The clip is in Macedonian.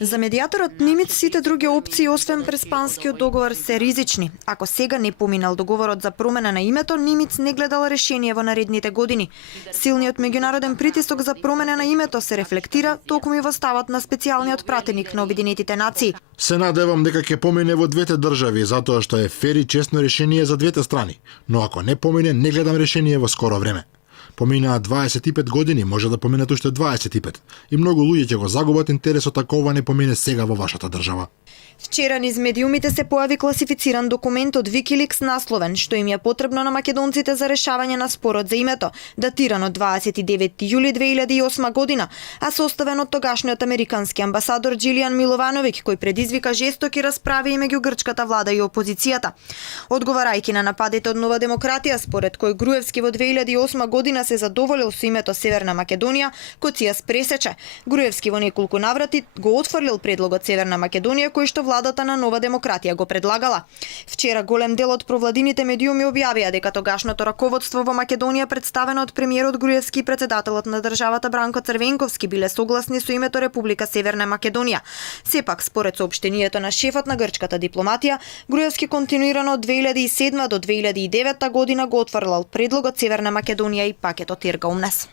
За медијаторот Нимиц сите други опции освен преспанскиот договор се ризични. Ако сега не поминал договорот за промена на името, Нимиц не гледал решение во наредните години. Силниот меѓународен притисок за промена на името се рефлектира токму и во ставот на специјалниот пратеник на Обединетите нации. Се надевам дека ќе помине во двете држави, затоа што е фер и честно решение за двете страни. Но ако не помине, не гледам решение во скоро време. Поминаа 25 години, може да поминат уште 25. И многу луѓе ќе го загубат интересот ако ова не помине сега во вашата држава. Вчера низ медиумите се појави класифициран документ од Wikileaks насловен што им е потребно на македонците за решавање на спорот за името, датиран од 29 јули 2008 година, а составен од тогашниот американски амбасадор Джилијан Миловановиќ, кој предизвика жестоки расправи и меѓу грчката влада и опозицијата. Одговарајќи на нападите од Нова демократија, според кој Груевски во 2008 година се задоволил со името Северна Македонија, Коцијас пресече. Груевски во неколку наврати го отфрлил предлогот Северна Македонија кој што владата на Нова демократија го предлагала. Вчера голем дел од провладините медиуми објавија дека тогашното раководство во Македонија, представено од премиерот Груевски и председателот на државата Бранко Црвенковски, биле согласни со името Република Северна Македонија. Сепак, според соопштението на шефот на грчката дипломатија, Груевски континуирано од 2007 до 2009 година го отфрлал предлогот Северна Македонија и пакетот Ергаумнес.